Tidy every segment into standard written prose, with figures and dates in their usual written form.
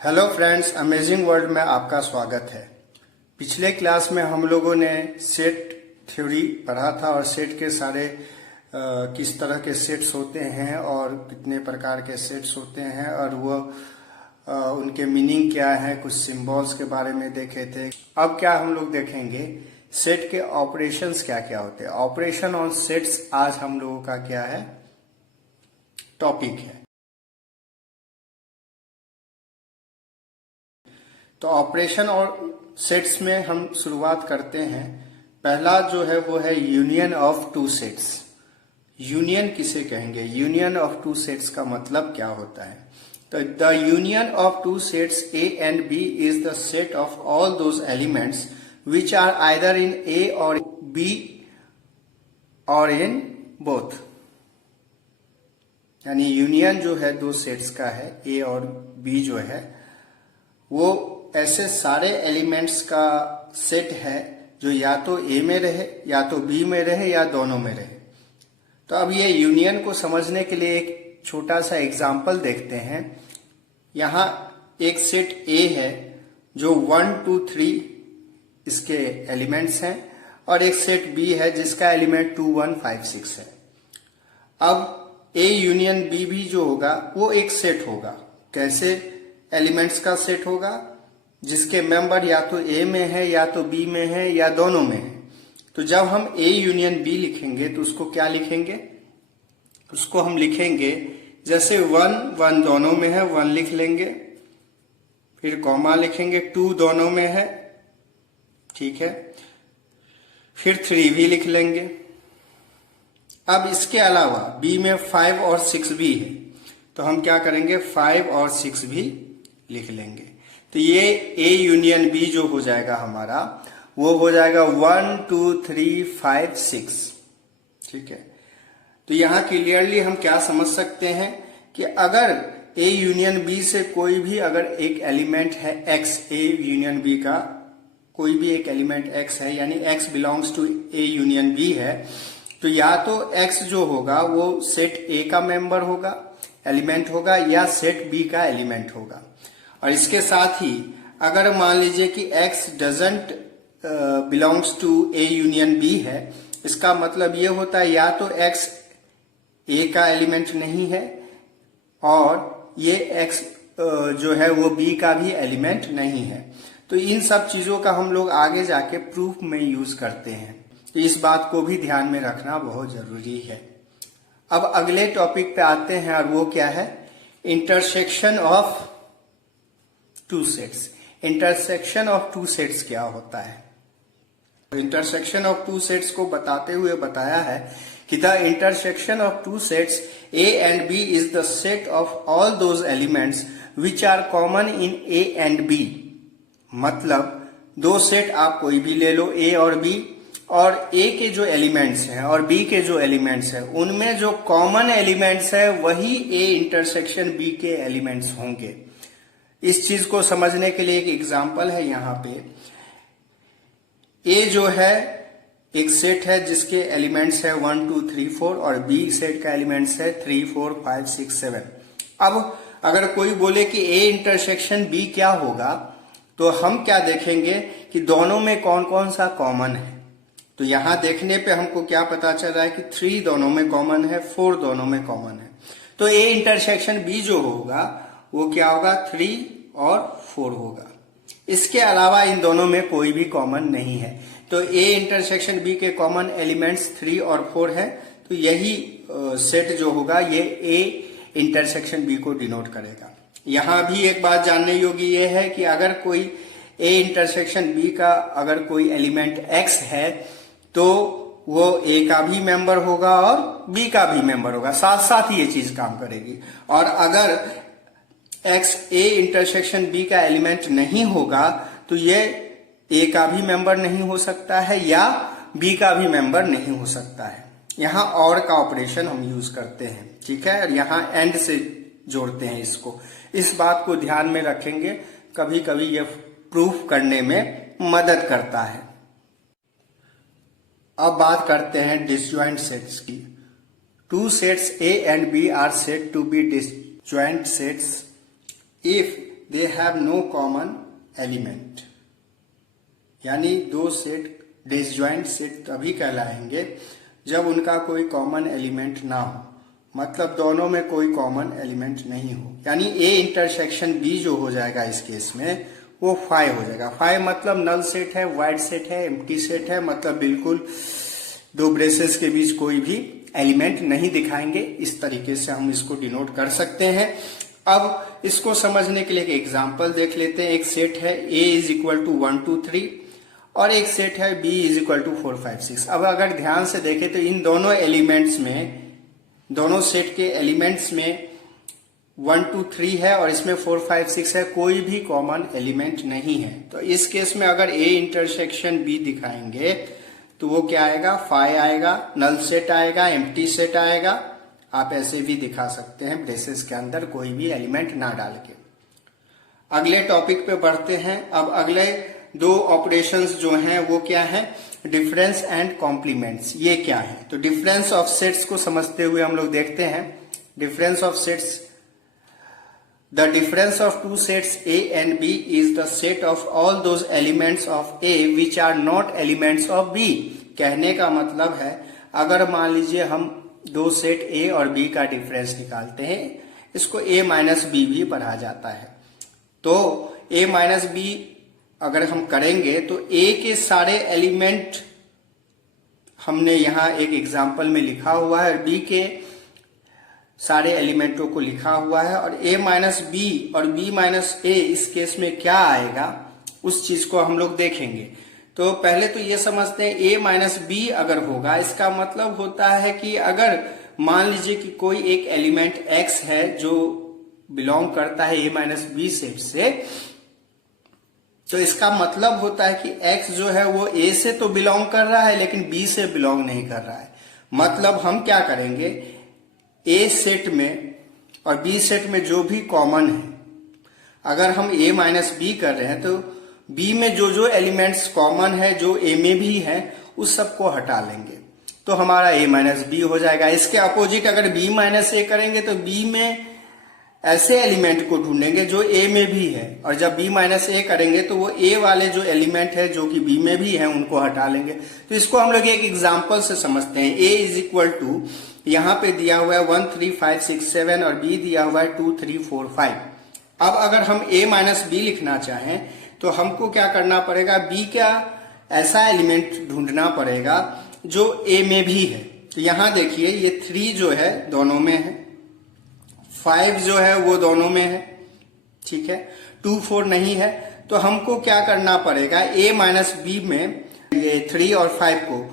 Hello friends, amazing world में आपका स्वागत है। पिछले क्लास में हम लोगों ने सेट थ्योरी पढ़ा था और सेट के सारे किस तरह के सेट्स होते हैं और कितने प्रकार के सेट्स होते हैं और वो उनके मीनिंग क्या है, कुछ सिंबल्स के बारे में देखे थे। अब क्या हम लोग देखेंगे, सेट के ऑपरेशंस क्या क्या होते हैं। ऑपरेशन ऑन सेट्स आज हम लोगों का क्या है, टॉपिक है। तो ऑपरेशन और सेट्स में हम शुरुआत करते हैं। पहला जो है वो है union of two sets. Union किसे कहेंगे? यूनियन ऑफ टू सेट्स का मतलब क्या होता है? तो the union of two sets A and B is the set of all those elements which are either in A और बी और इन बोथ। यानी यूनियन जो है दो सेट्स का है, ए और बी जो है वो ऐसे सारे एलिमेंट्स का सेट है जो या तो ए में रहे, या तो बी में रहे, या दोनों में रहे। तो अब ये यूनियन को समझने के लिए एक छोटा सा एग्जाम्पल देखते हैं। यहाँ एक सेट ए है जो 1, 2, 3 इसके एलिमेंट्स हैं और एक सेट बी है जिसका एलिमेंट 2, 1, 5, 6 है। अब ए यूनियन बी भी जो होगा वो एक सेट होगा। कैसे एलिमेंट्स का सेट होगा? जिसके मेंबर या तो ए में है, या तो बी में है, या दोनों में है। तो जब हम ए यूनियन बी लिखेंगे तो उसको क्या लिखेंगे? उसको हम लिखेंगे जैसे 1, 1 दोनों में है, 1 लिख लेंगे, फिर कॉमा लिखेंगे, 2 दोनों में है, ठीक है, फिर 3 भी लिख लेंगे। अब इसके अलावा बी में 5 और 6 भी है, तो हम क्या करेंगे, 5 और 6 भी लिख लेंगे। तो ये ए यूनियन बी जो हो जाएगा हमारा, वो हो जाएगा 1, 2, 3, 5, 6, ठीक है। तो यहां क्लियरली हम क्या समझ सकते हैं कि अगर ए यूनियन बी से कोई भी अगर एक एलिमेंट है एक्स, ए यूनियन बी का कोई भी एक एलिमेंट एक्स है, यानी x belongs to A union B है, तो या तो एक्स जो होगा वो सेट ए का मेंबर होगा, एलिमेंट होगा, या सेट बी का एलिमेंट होगा। और इसके साथ ही अगर मान लीजिए कि x doesn't belongs to A union B है, इसका मतलब ये होता है या तो x a का एलिमेंट नहीं है और ये x जो है वो b का भी एलिमेंट नहीं है। तो इन सब चीजों का हम लोग आगे जाके प्रूफ में यूज करते हैं, तो इस बात को भी ध्यान में रखना बहुत जरूरी है। अब अगले टॉपिक पे आते हैं और वो क्या है, intersection of two sets. Intersection of two sets क्या होता है? इंटरसेक्शन ऑफ टू सेट्स को बताते हुए बताया है कि the intersection of two sets A and B is the set of all those elements which are common in A and B. मतलब दो सेट आप कोई भी ले लो, ए और बी, और ए के जो एलिमेंट्स हैं और बी के जो एलिमेंट्स हैं उनमें जो कॉमन एलिमेंट्स है वही ए इंटरसेक्शन बी के एलिमेंट्स होंगे। इस चीज को समझने के लिए एक एग्जांपल है। यहाँ पे ए जो है एक सेट है जिसके एलिमेंट्स है 1, 2, 3, 4 और बी सेट का एलिमेंट्स है 3, 4, 5, 6, 7। अब अगर कोई बोले कि ए इंटरसेक्शन बी क्या होगा, तो हम क्या देखेंगे कि दोनों में कौन कौन सा कॉमन है। तो यहां देखने पे हमको क्या पता चल रहा है कि 3 दोनों में कॉमन है, 4 दोनों में कॉमन है। तो ए इंटरसेक्शन बी जो होगा वो क्या होगा, 3 और 4 होगा। इसके अलावा इन दोनों में कोई भी कॉमन नहीं है। तो ए इंटरसेक्शन बी के कॉमन एलिमेंट्स 3 और 4 है, तो यही सेट जो होगा ये ए इंटरसेक्शन बी को डिनोट करेगा। यहां भी एक बात जानने योग्य ये है कि अगर कोई ए इंटरसेक्शन बी का अगर कोई एलिमेंट एक्स है तो वो ए का भी मेंबर होगा और बी का भी मेंबर होगा, साथ साथ ही ये चीज काम करेगी। और अगर एक्स ए इंटरसेक्शन बी का एलिमेंट नहीं होगा तो ये ए का भी मेंबर नहीं हो सकता है या बी का भी मेंबर नहीं हो सकता है। यहाँ और का ऑपरेशन हम यूज करते हैं, ठीक है, और यहाँ एंड से जोड़ते हैं इसको। इस बात को ध्यान में रखेंगे, कभी कभी ये प्रूफ करने में मदद करता है। अब बात करते हैं डिसजॉइंट सेट्स की। Two sets A and B are said to be disjoint sets if they have no common element, यानी दो सेट डिसजॉइंट सेट तभी कहलाएंगे जब उनका कोई कॉमन एलिमेंट ना हो, मतलब दोनों में कोई कॉमन एलिमेंट नहीं हो। यानी ए इंटरसेक्शन बी जो हो जाएगा इस केस में वो फाई हो जाएगा। फाई मतलब नल सेट है, वाइड सेट है, एम्प्टी सेट है, मतलब बिल्कुल दो ब्रेसेस के बीच कोई भी एलिमेंट नहीं दिखाएंगे। इस तरीके से हम इसको डिनोट कर सकते हैं। अब इसको समझने के लिए एक एग्जांपल देख लेते हैं। एक सेट है A इज इक्वल टू 1 2 3 और एक सेट है B इज इक्वल टू 4 5 6। अब अगर ध्यान से देखें तो इन दोनों एलिमेंट्स में, दोनों सेट के एलिमेंट्स में 1 2 3 है और इसमें 4 5 6 है, कोई भी कॉमन एलिमेंट नहीं है। तो इस केस में अगर A इंटरसेक्शन B दिखाएंगे तो वो क्या आएगा, फाई आएगा, नल सेट आएगा, एम्प्टी सेट आएगा। आप ऐसे भी दिखा सकते हैं ब्रेसेस के अंदर कोई भी एलिमेंट ना डाल के। अगले टॉपिक पे बढ़ते हैं। अब अगले दो ऑपरेशंस जो हैं वो क्या है, डिफरेंस एंड कॉम्प्लीमेंट्स। ये क्या है, तो डिफरेंस ऑफ सेट्स को समझते हुए हम लोग देखते हैं। Difference of sets, the difference of two sets A and B is the set of all those elements of A which are not elements of B। कहने का मतलब है अगर मान लीजिए हम दो सेट A और B का डिफरेंस निकालते हैं, इसको A माइनस बी भी पढ़ा जाता है। तो A माइनस बी अगर हम करेंगे तो A के सारे एलिमेंट हमने यहां एक एग्जाम्पल में लिखा हुआ है और B के सारे एलिमेंटों को लिखा हुआ है, और A माइनस बी और B माइनस A इस केस में क्या आएगा उस चीज को हम लोग देखेंगे। तो पहले तो ये समझते हैं A माइनस बी अगर होगा, इसका मतलब होता है कि अगर मान लीजिए कि कोई एक एलिमेंट X है जो बिलोंग करता है A माइनस बी सेट से, तो इसका मतलब होता है कि X जो है वो A से तो बिलोंग कर रहा है लेकिन B से बिलोंग नहीं कर रहा है। मतलब हम क्या करेंगे, A सेट में और B सेट में जो भी कॉमन है, अगर हम A माइनस बी कर रहे हैं तो B में जो जो एलिमेंट्स कॉमन है जो A में भी है उस सबको हटा लेंगे तो हमारा A माइनस बी हो जाएगा। इसके अपोजिट अगर B माइनस A करेंगे तो B में ऐसे एलिमेंट को ढूंढेंगे जो A में भी है, और जब B माइनस A करेंगे तो वो A वाले जो एलिमेंट है जो कि B में भी है उनको हटा लेंगे। तो इसको हम लोग एक एग्जांपल से समझते हैं। A इज इक्वल टू, यहाँ पे दिया हुआ है 1 3 5 6 7 और B दिया हुआ है 2 3 4 5। अब अगर हम A माइनस बी लिखना चाहें तो हमको क्या करना पड़ेगा, B का ऐसा एलिमेंट ढूंढना पड़ेगा जो A में भी है। तो यहाँ देखिए ये 3 जो है दोनों में है, 5 जो है वो दोनों में है, ठीक है, 2 4 नहीं है। तो हमको क्या करना पड़ेगा, A माइनस बी में ये 3 और 5 को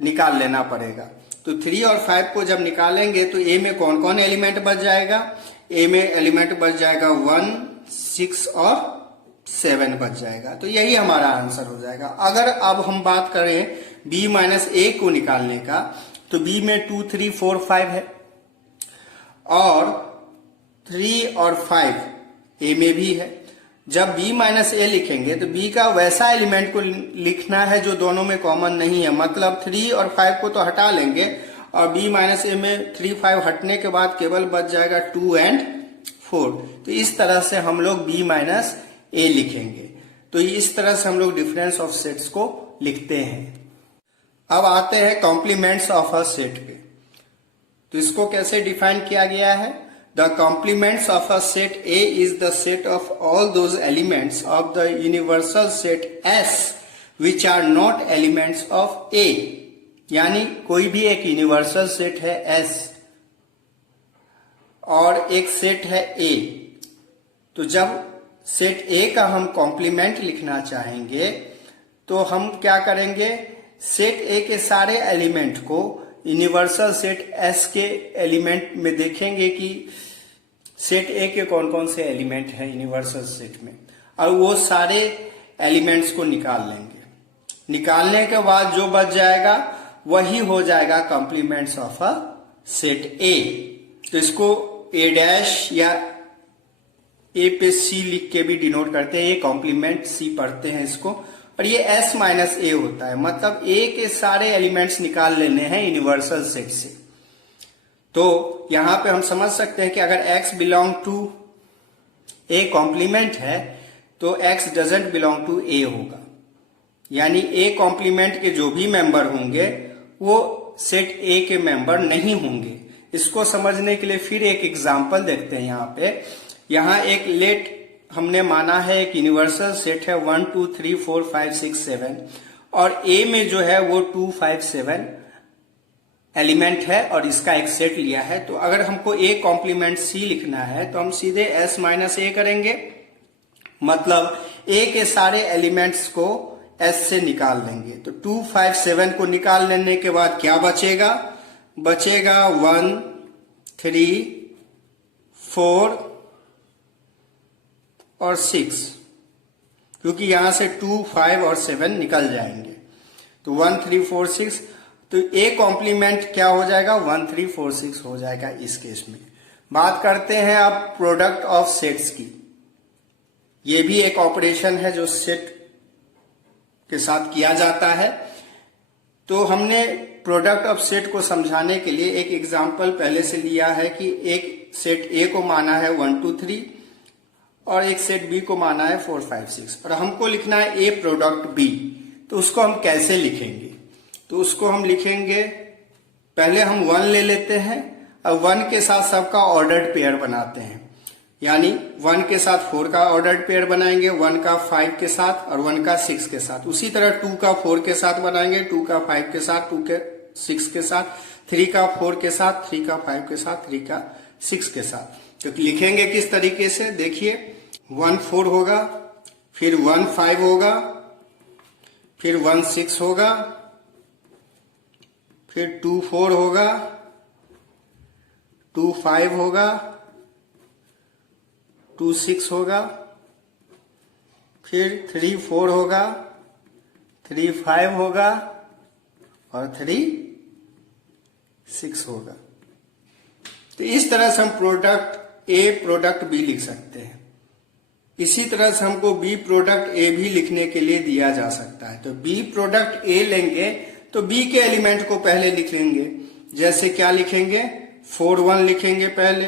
निकाल लेना पड़ेगा। तो 3 और 5 को जब निकालेंगे तो A में कौन कौन एलिमेंट बच जाएगा, A में एलिमेंट बच जाएगा 1 6 और 7 बच जाएगा। तो यही हमारा आंसर हो जाएगा। अगर अब हम बात करें B माइनस A को निकालने का, तो B में 2 3 4 5 है और 3 और 5 A में भी है। जब B माइनस A लिखेंगे तो B का वैसा एलिमेंट को लिखना है जो दोनों में कॉमन नहीं है, मतलब 3 और 5 को तो हटा लेंगे और B माइनस A में 3 5 हटने के बाद केवल बच जाएगा 2 और 4। तो इस तरह से हम लोग B माइनस A लिखेंगे। तो इस तरह से हम लोग डिफरेंस ऑफ सेट्स को लिखते हैं। अब आते हैं कॉम्प्लीमेंट्स ऑफ अ सेट पे। तो इसको कैसे डिफाइन किया गया है, the complements of a set A is the set of all those elements of the universal set S which are not elements of A। यानी कोई भी एक यूनिवर्सल सेट है S और एक सेट है A, तो जब सेट A का हम कॉम्प्लीमेंट लिखना चाहेंगे तो हम क्या करेंगे, सेट A के सारे एलिमेंट को यूनिवर्सल सेट S के एलिमेंट में देखेंगे कि सेट A के कौन कौन से एलिमेंट हैं यूनिवर्सल सेट में, और वो सारे एलिमेंट्स को निकाल लेंगे। निकालने के बाद जो बच जाएगा वही हो जाएगा complements of a set A। तो इसको A डैश या A पे C लिख के भी डिनोट करते हैं, ये कॉम्प्लीमेंट C पढ़ते हैं इसको, और ये S माइनस A होता है, मतलब A के सारे एलिमेंट्स निकाल लेने हैं यूनिवर्सल सेट से। तो यहां पे हम समझ सकते हैं कि अगर X belong to A complement है तो x doesn't belong to A होगा, यानी ए कॉम्प्लीमेंट के जो भी मेंबर होंगे वो सेट ए के मेंबर नहीं होंगे। इसको समझने के लिए फिर एक एग्जांपल देखते हैं। यहाँ पे यहाँ एक लेट हमने माना है एक यूनिवर्सल सेट है 1 2 3 4 5 6 7 और ए में जो है वो 2 5 7 एलिमेंट है और इसका एक सेट लिया है। तो अगर हमको ए कॉम्प्लीमेंट सी लिखना है तो हम सीधे एस माइनस ए करेंगे, मतलब ए के सारे एलिमेंट्स को एस से निकाल लेंगे। तो 2 5 7 को निकाल लेने के बाद क्या बचेगा? बचेगा 1 3 4 और 6, क्योंकि यहां से 2 5 और 7 निकल जाएंगे। तो 1 3 4 6, तो ए कॉम्प्लीमेंट क्या हो जाएगा? 1 3 4 6 हो जाएगा इस केस में। बात करते हैं अब प्रोडक्ट ऑफ सेट्स की। ये भी एक ऑपरेशन है जो सेट के साथ किया जाता है। तो हमने प्रोडक्ट ऑफ सेट को समझाने के लिए एक एग्जांपल पहले से लिया है कि एक सेट ए को माना है 1 2 3 और एक सेट बी को माना है 4 5 6 और हमको लिखना है ए प्रोडक्ट बी। तो उसको हम कैसे लिखेंगे? तो उसको हम लिखेंगे, पहले हम 1 ले लेते हैं, अब 1 के साथ सबका ऑर्डर्ड पेयर बनाते हैं, यानी 1 के साथ 4 का ऑर्डर्ड पेयर बनाएंगे, 1 का 5 के साथ और 1 का 6 के साथ। उसी तरह 2 का 4 के साथ बनाएंगे, 2 का 5 के साथ, 2 के 6 के साथ, 3 का 4 के साथ, 3 का 5 के साथ, 3 का 6 के साथ। तो लिखेंगे किस तरीके से? देखिए 1 4 होगा, फिर 1 5 होगा, फिर 1 6 होगा, फिर 2 4 होगा, 2 5 होगा, 2 6 होगा, फिर 3 4 होगा, 3 5 होगा और 3 6 होगा। तो इस तरह से हम प्रोडक्ट ए प्रोडक्ट बी लिख सकते हैं। इसी तरह से हमको बी प्रोडक्ट ए भी लिखने के लिए दिया जा सकता है। तो बी प्रोडक्ट ए लेंगे तो बी के एलिमेंट को पहले लिख लेंगे। जैसे क्या लिखेंगे? 4 1 लिखेंगे पहले,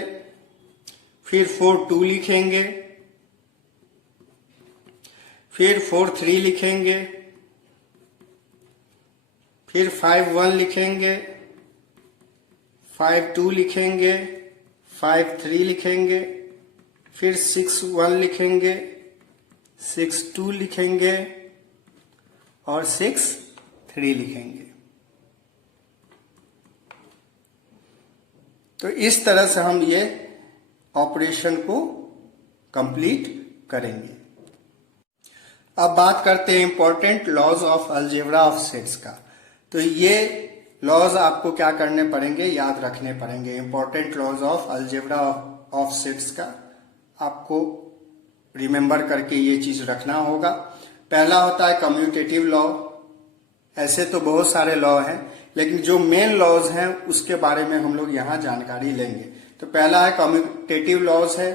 फिर 4 2 लिखेंगे, फिर 4 3 लिखेंगे, फिर 5 1 लिखेंगे, 5 2 लिखेंगे, 5 3 लिखेंगे, फिर 6 1 लिखेंगे, 6 2 लिखेंगे और 6 3 लिखेंगे। तो इस तरह से हम ये ऑपरेशन को कंप्लीट करेंगे। अब बात करते हैं important laws of algebra of sets का। तो ये लॉज आपको क्या करने पड़ेंगे? याद रखने पड़ेंगे। Important laws of algebra of sets का आपको रिमेंबर करके ये चीज रखना होगा। पहला होता है कम्यूटेटिव लॉ। ऐसे तो बहुत सारे लॉ हैं, लेकिन जो मेन लॉज हैं उसके बारे में हम लोग यहाँ जानकारी लेंगे। तो पहला है कम्यूटेटिव लॉज है,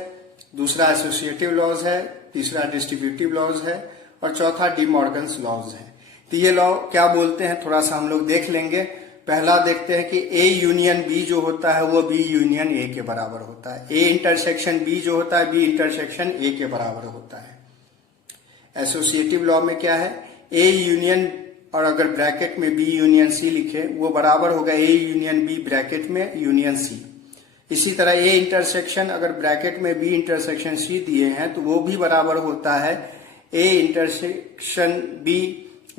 दूसरा एसोसिएटिव लॉज है, तीसरा डिस्ट्रीब्यूटिव लॉज है और चौथा डी मॉर्गन्स लॉज है। तो ये लॉ क्या बोलते हैं थोड़ा सा हम लोग देख लेंगे। पहला देखते हैं कि ए यूनियन बी जो होता है वो बी यूनियन ए के बराबर होता है। ए इंटरसेक्शन बी जो होता है बी इंटरसेक्शन ए के बराबर होता है। एसोसिएटिव लॉ में क्या है? ए यूनियन और अगर ब्रैकेट में बी यूनियन सी लिखे वो बराबर होगा ए यूनियन बी ब्रैकेट में यूनियन सी। इसी तरह ए इंटरसेक्शन अगर ब्रैकेट में बी इंटरसेक्शन सी दिए हैं तो वो भी बराबर होता है ए इंटरसेक्शन बी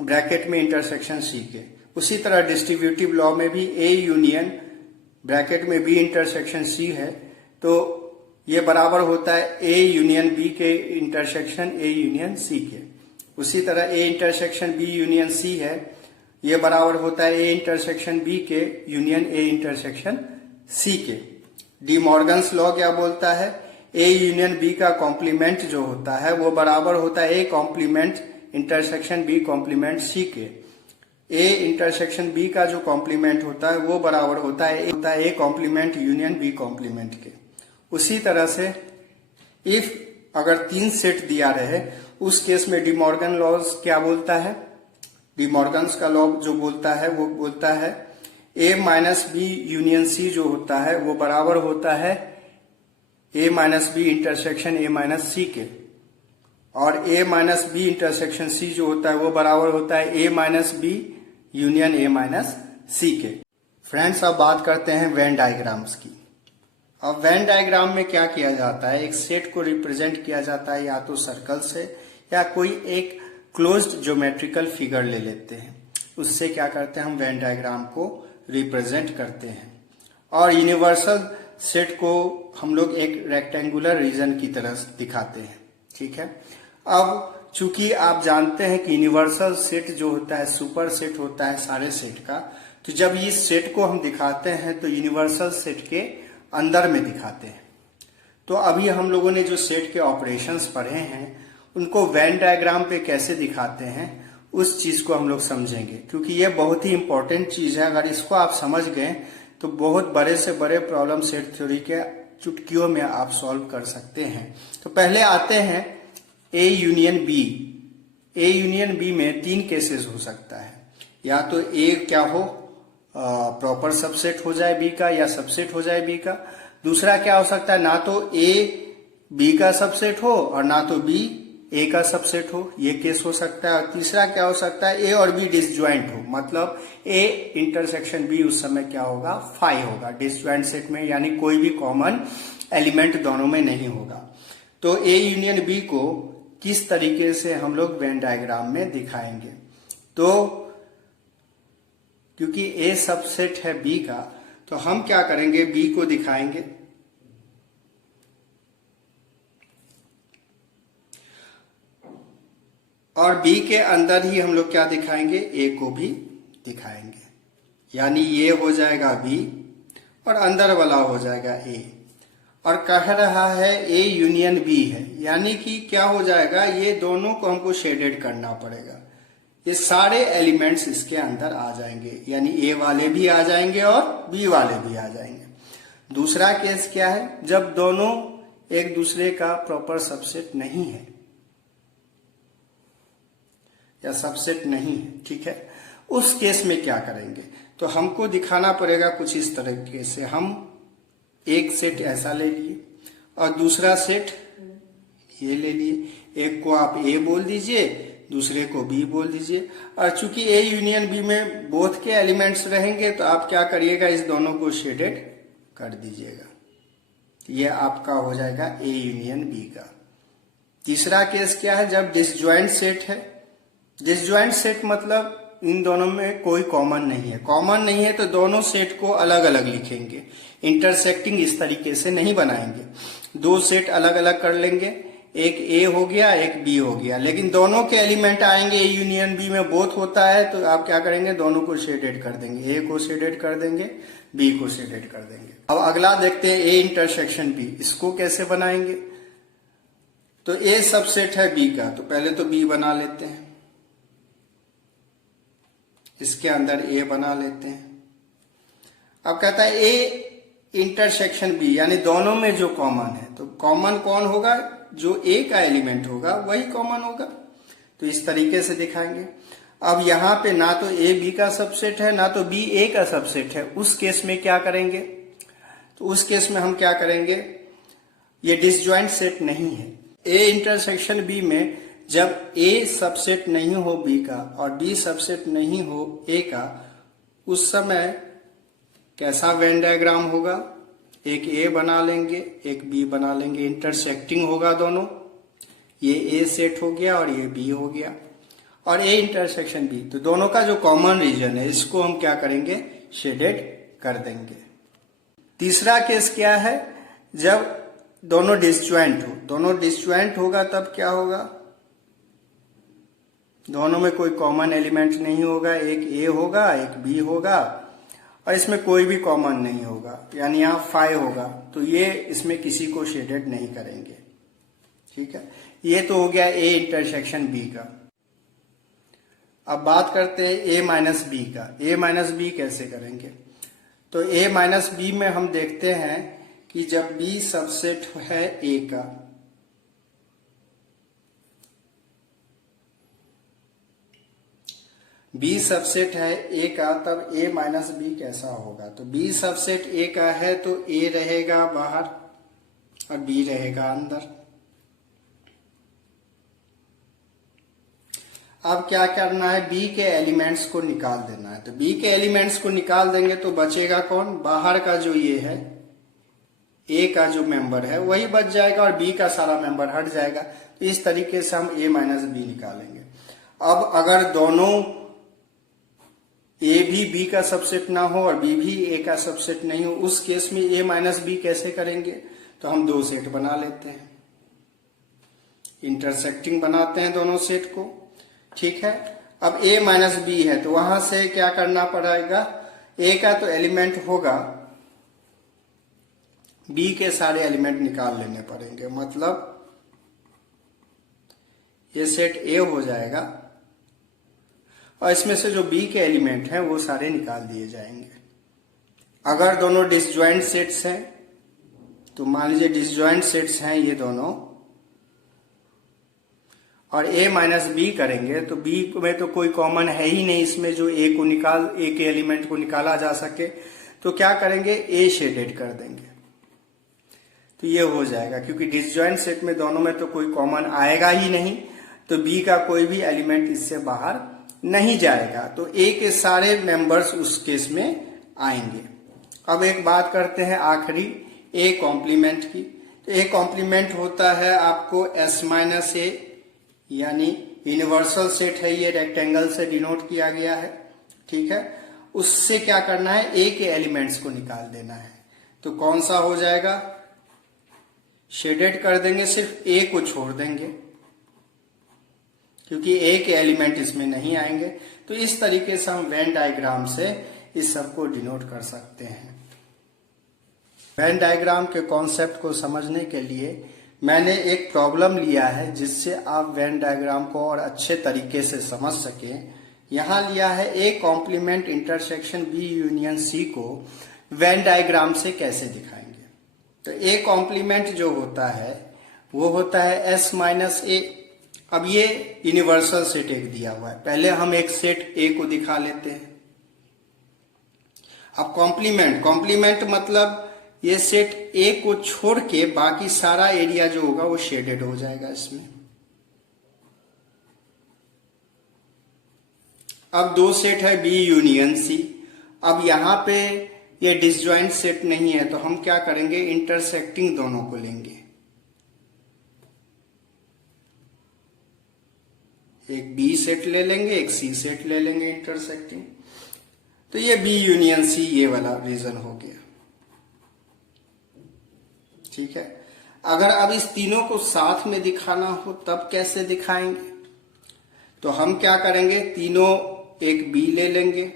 ब्रैकेट में इंटरसेक्शन सी के। उसी तरह डिस्ट्रीब्यूटिव लॉ में भी ए यूनियन ब्रैकेट में बी इंटरसेक्शन सी है तो ये बराबर होता है ए यूनियन बी के इंटरसेक्शन ए यूनियन सी के। उसी तरह ए इंटरसेक्शन बी यूनियन सी है, ये बराबर होता है ए इंटरसेक्शन बी के यूनियन ए इंटरसेक्शन सी के। डी मॉर्गन्स लॉ क्या बोलता है? ए यूनियन बी का कॉम्प्लीमेंट जो होता है वो बराबर होता है A complement intersection B complement C के। ए इंटरसेक्शन बी का जो कॉम्प्लीमेंट होता है वो बराबर होता है A complement union B complement के। उसी तरह से इफ अगर 3 सेट दिया रहे उस केस में डिमॉर्गन लॉज क्या बोलता है? डिमॉर्गन्स का लॉ जो बोलता है वो बोलता है A minus B union C जो होता है वो बराबर होता है A minus B intersection A minus C के, और A minus B intersection C जो होता है वो बराबर होता है A minus B union A minus C के। फ्रेंड्स, अब बात करते हैं वेन डायग्राम्स की। अब वेन डायग्राम में क्या किया जाता है, एक सेट को रिप्रेजेंट किया जाता है या तो सर्कल से या कोई एक क्लोज्ड ज्योमेट्रिकल फिगर ले लेते हैं, उससे क्या करते हैं हम वेन डायग्राम को रिप्रेजेंट करते हैं। और यूनिवर्सल सेट को हम लोग एक रेक्टेंगुलर रीजन की तरह दिखाते हैं। ठीक है, अब चूंकि आप जानते हैं कि यूनिवर्सल सेट जो होता है सुपर सेट होता है सारे सेट का, तो जब इस सेट को हम दिखाते हैं तो यूनिवर्सल सेट के अंदर में दिखाते हैं। तो अभी हम लोगों ने जो सेट के ऑपरेशंस पढ़े हैं उनको वेन डायग्राम पे कैसे दिखाते हैं उस चीज को हम लोग समझेंगे, क्योंकि ये बहुत ही इंपॉर्टेंट चीज है। अगर इसको आप समझ गए तो बहुत बड़े से बड़े प्रॉब्लम सेट थ्योरी के चुटकियों में आप सॉल्व कर सकते हैं। तो पहले आते हैं A union B. A union B में 3 केसेस हो सकता है, या तो ए क्या हो प्रॉपर सबसेट हो जाए बी का या सबसेट हो जाए बी का। दूसरा क्या हो सकता है, ना तो ए बी का सबसेट हो और ना तो बी ए का सबसेट हो, ये केस हो सकता है। और तीसरा क्या हो सकता है, ए और बी डिसज्वाइंट हो, मतलब ए इंटरसेक्शन बी उस समय क्या होगा, फाई होगा डिसज्वाइंट सेट में, यानी कोई भी कॉमन एलिमेंट दोनों में नहीं होगा। तो ए यूनियन बी को किस तरीके से हम लोग वेन डायग्राम में दिखाएंगे, तो क्योंकि ए सबसेट है बी का तो हम क्या करेंगे, बी को दिखाएंगे। और बी के अंदर ही हम लोग क्या दिखाएंगे, ए को भी दिखाएंगे, यानी ये हो जाएगा बी और अंदर वाला हो जाएगा ए। और कह रहा है ए यूनियन बी है, यानी कि क्या हो जाएगा, ये दोनों को हमको शेडेड करना पड़ेगा। ये सारे एलिमेंट्स इसके अंदर आ जाएंगे, यानी ए वाले भी आ जाएंगे और बी वाले भी आ जाएंगे। दूसरा केस क्या है, जब दोनों एक दूसरे का प्रॉपर सबसेट नहीं है या सबसेट नहीं है, ठीक है, उस केस में क्या करेंगे, तो हमको दिखाना पड़ेगा कुछ इस तरीके से। हम एक सेट ऐसा ले लिए और दूसरा सेट ये ले लिए, एक को आप ए बोल दीजिए, दूसरे को बी बोल दीजिए। और चूंकि ए यूनियन बी में बोथ के एलिमेंट्स रहेंगे तो आप क्या करिएगा, इस दोनों को शेडेड कर दीजिएगा, ये आपका हो जाएगा ए यूनियन बी का। तीसरा केस क्या है, जब डिसज्वाइंट सेट है। डिसज्वाइंट सेट मतलब इन दोनों में कोई कॉमन नहीं है। कॉमन नहीं है तो दोनों सेट को अलग अलग लिखेंगे, इंटरसेक्टिंग इस तरीके से नहीं बनाएंगे। दो सेट अलग अलग कर लेंगे, एक ए हो गया एक बी हो गया, लेकिन दोनों के एलिमेंट आएंगे ए यूनियन बी में बोथ होता है, तो आप क्या करेंगे, दोनों को शेडेड कर देंगे, ए को शेडेड कर देंगे, बी को शेडेड कर देंगे। अब अगला देखते हैं ए इंटरसेक्शन बी, इसको कैसे बनाएंगे। तो ए सबसेट है बी का, तो पहले तो बी बना लेते हैं, इसके अंदर ए बना लेते हैं। अब कहता है ए इंटरसेक्शन बी, यानी दोनों में जो कॉमन है, तो कॉमन कौन होगा, जो ए का एलिमेंट होगा वही कॉमन होगा, तो इस तरीके से दिखाएंगे। अब यहां पे ना तो ए बी का सबसेट है ना तो बी ए का सबसेट है, उस केस में क्या करेंगे, तो उस केस में हम क्या करेंगे, ये डिसजॉइंट सेट नहीं है। ए इंटरसेक्शन बी में जब ए सबसेट नहीं हो बी का और बी सबसेट नहीं हो ए का, उस समय कैसा वेन डायग्राम होगा, एक ए बना लेंगे एक बी बना लेंगे, इंटरसेक्टिंग होगा दोनों, ये ए सेट हो गया और ये बी हो गया, और ए इंटरसेक्शन बी, तो दोनों का जो कॉमन रीजन है इसको हम क्या करेंगे, शेडेड कर देंगे। तीसरा केस क्या है, जब दोनों डिसज्वाइंट हो, दोनों डिसज्वाइंट होगा तब क्या होगा, दोनों में कोई कॉमन एलिमेंट नहीं होगा, एक ए होगा एक बी होगा और इसमें कोई भी कॉमन नहीं होगा, यानी यहाँ फाई होगा, तो ये इसमें किसी को शेडेड नहीं करेंगे। ठीक है, ये तो हो गया ए इंटरसेक्शन बी का। अब बात करते हैं ए माइनस बी का। ए माइनस बी कैसे करेंगे, तो ए माइनस बी में हम देखते हैं कि जब बी सबसेट है ए का, बी सबसेट है ए का, तब ए माइनस बी कैसा होगा, तो बी सबसेट ए का है तो ए रहेगा बाहर और बी रहेगा अंदर। अब क्या करना है, बी के एलिमेंट्स को निकाल देना है। तो बी के एलिमेंट्स को निकाल देंगे तो बचेगा कौन, बाहर का जो ये है ए का जो मेंबर है वही बच जाएगा और बी का सारा मेंबर हट जाएगा। तो इस तरीके से हम ए माइनस बी निकालेंगे। अब अगर दोनों ए भी बी का सबसेट ना हो और बी भी ए का सबसेट नहीं हो, उस केस में ए माइनस बी कैसे करेंगे, तो हम दो सेट बना लेते हैं, इंटरसेक्टिंग बनाते हैं दोनों सेट को। ठीक है, अब a माइनस बी है तो वहां से क्या करना पड़ेगा, a का तो एलिमेंट होगा, b के सारे एलिमेंट निकाल लेने पड़ेंगे। मतलब ये सेट a हो जाएगा और इसमें से जो b के एलिमेंट हैं वो सारे निकाल दिए जाएंगे। अगर दोनों डिसजॉइंट सेट्स हैं तो मान लीजिए डिसजॉइंट सेट्स हैं ये दोनों, और a माइनस बी करेंगे तो b में तो कोई कॉमन है ही नहीं इसमें जो a के एलिमेंट को निकाला जा सके। तो क्या करेंगे, a शेडेड कर देंगे तो ये हो जाएगा, क्योंकि डिसजॉइंट सेट में दोनों में तो कोई कॉमन आएगा ही नहीं, तो b का कोई भी एलिमेंट इससे बाहर नहीं जाएगा। तो a के सारे मेंबर्स उस केस में आएंगे। अब एक बात करते हैं आखिरी a कॉम्प्लीमेंट की। तो a कॉम्प्लीमेंट होता है आपको s माइनस a, यानी यूनिवर्सल सेट है, ये रेक्टेंगल से डिनोट किया गया है। ठीक है, उससे क्या करना है, ए के एलिमेंट्स को निकाल देना है। तो कौन सा हो जाएगा, शेडेड कर देंगे, सिर्फ ए को छोड़ देंगे क्योंकि ए के एलिमेंट इसमें नहीं आएंगे। तो इस तरीके से हम वेन डायग्राम से इस सब को डिनोट कर सकते हैं। वेन डायग्राम के कॉन्सेप्ट को समझने के लिए मैंने एक प्रॉब्लम लिया है जिससे आप वेन डायग्राम को और अच्छे तरीके से समझ सकें। यहां लिया है A complement intersection B union C को वेन डायग्राम से कैसे दिखाएंगे। तो ए कॉम्प्लीमेंट जो होता है वो होता है एस माइनस ए। अब ये यूनिवर्सल सेट एक दिया हुआ है, पहले हम एक सेट ए को दिखा लेते हैं। अब कॉम्प्लीमेंट मतलब ये सेट ए को छोड़ के बाकी सारा एरिया जो होगा वो शेडेड हो जाएगा इसमें। अब दो सेट है बी यूनियन सी। अब यहां पे ये डिसजॉइंट सेट नहीं है तो हम क्या करेंगे, इंटरसेक्टिंग दोनों को लेंगे। एक बी सेट ले लेंगे, एक सी सेट ले लेंगे इंटरसेक्टिंग। तो ये बी यूनियन सी ये वाला रीजन हो गया। ठीक है, अगर अब इस तीनों को साथ में दिखाना हो तब कैसे दिखाएंगे, तो हम क्या करेंगे, तीनों एक बी ले लेंगे,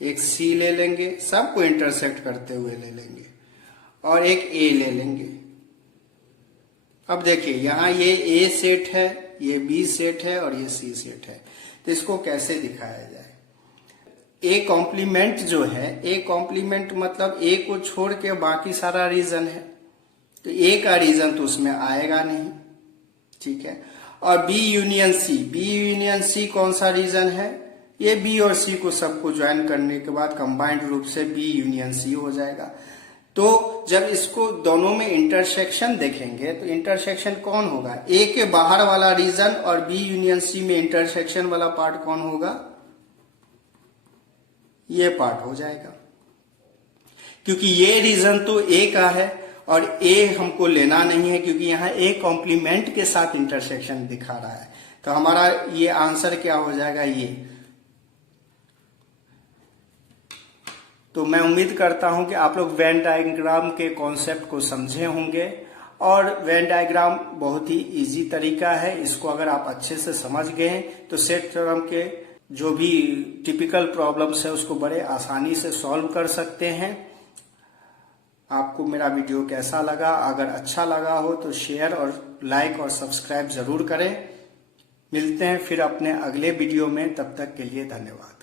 एक सी ले लेंगे, सबको इंटरसेक्ट करते हुए ले लेंगे, और एक ए ले लेंगे। अब देखिए यहां ये ए सेट है, ये बी सेट है और ये सी सेट है। तो इसको कैसे दिखाया जाए, ए कॉम्प्लीमेंट जो है, ए कॉम्प्लीमेंट मतलब ए को छोड़ के बाकी सारा रीजन है, तो ए का रीजन तो उसमें आएगा नहीं। ठीक है, और बी यूनियन सी कौन सा रीजन है, ये बी और सी को सबको ज्वाइन करने के बाद कंबाइंड रूप से बी यूनियन सी हो जाएगा। तो जब इसको दोनों में इंटरसेक्शन देखेंगे तो इंटरसेक्शन कौन होगा, ए के बाहर वाला रीजन, और बी यूनियन सी में इंटरसेक्शन वाला पार्ट कौन होगा, ये पार्ट हो जाएगा। क्योंकि ये रीजन तो ए का है और ए हमको लेना नहीं है, क्योंकि यहां ए कॉम्प्लीमेंट के साथ इंटरसेक्शन दिखा रहा है। तो हमारा ये आंसर क्या हो जाएगा, ये। तो मैं उम्मीद करता हूं कि आप लोग वेन डायग्राम के कॉन्सेप्ट को समझे होंगे, और वेन डायग्राम बहुत ही इजी तरीका है। इसको अगर आप अच्छे से समझ गए तो सेट थ्योरम के जो भी टिपिकल प्रॉब्लम्स है उसको बड़े आसानी से सॉल्व कर सकते हैं। आपको मेरा वीडियो कैसा लगा, अगर अच्छा लगा हो तो शेयर और लाइक और सब्सक्राइब जरूर करें। मिलते हैं फिर अपने अगले वीडियो में, तब तक के लिए धन्यवाद।